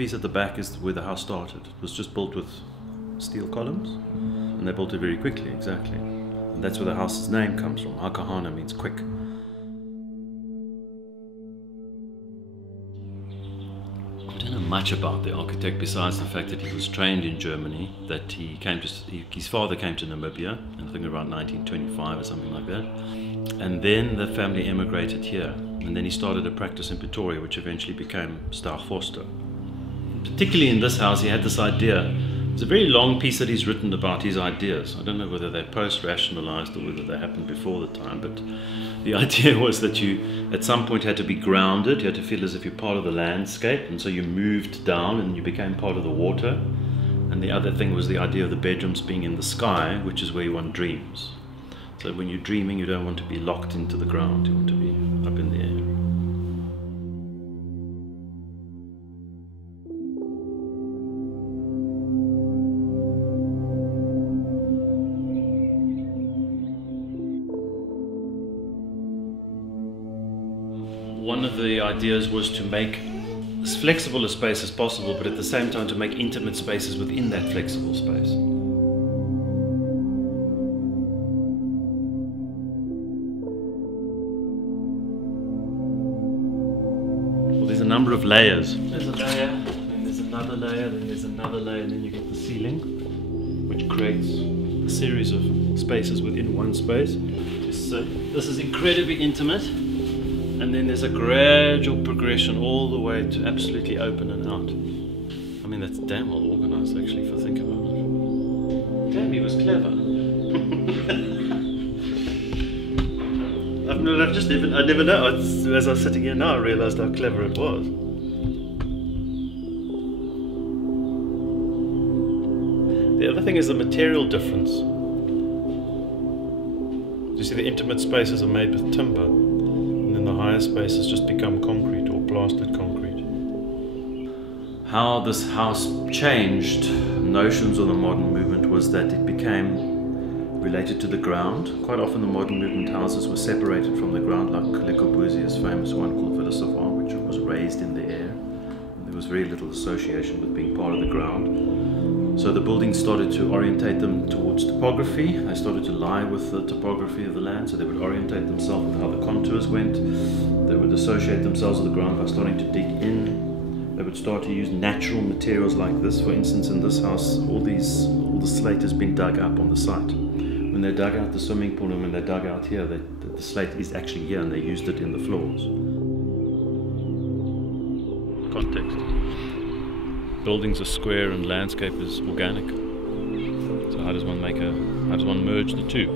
piece at the back is where the house started. It was just built with steel columns, and they built it very quickly, exactly. And that's where the house's name comes from. Hakahana means quick. I don't know much about the architect besides the fact that he was trained in Germany, that his father came to Namibia, I think around 1925 or something like that. And then the family emigrated here, and then he started a practice in Pretoria, which eventually became Stauch Forster. Particularly in this house, he had this idea. It's a very long piece that he's written about his ideas. I don't know whether they're post-rationalized or whether they happened before the time, but the idea was that you at some point had to be grounded. You had to feel as if you're part of the landscape, and so you moved down and you became part of the water. And the other thing was the idea of the bedrooms being in the sky, which is where one dreams. So when you're dreaming, you don't want to be locked into the ground, you want to be up in the air. One of the ideas was to make as flexible a space as possible, but at the same time to make intimate spaces within that flexible space. There's a number of layers. There's a layer, then there's another layer, then there's another layer, and then you get the ceiling, which creates a series of spaces within one space. So this is incredibly intimate, and then there's a gradual progression all the way to absolutely open and out. I mean, that's damn well organized actually, if I think about it. Damn, he was clever. I never know. As I was sitting here now, I realized how clever it was. The other thing is the material difference. You see, the intimate spaces are made with timber, and then the higher spaces just become concrete or plastered concrete. How this house changed notions of the modern movement was that it became related to the ground. Quite often the modern movement houses were separated from the ground, like Le Corbusier's famous one called Villa Savoie, which was raised in the air. And there was very little association with being part of the ground. So the buildings started to orientate them towards topography. They started to lie with the topography of the land, so they would orientate themselves with how the contours went. They would associate themselves with the ground by starting to dig in. They would start to use natural materials like this. For instance, in this house, all the slate has been dug up on the site. When they dug out the swimming pool and when they dug out here, the slate is actually here and they used it in the floors. Context. Buildings are square and landscape is organic. So how does one merge the two?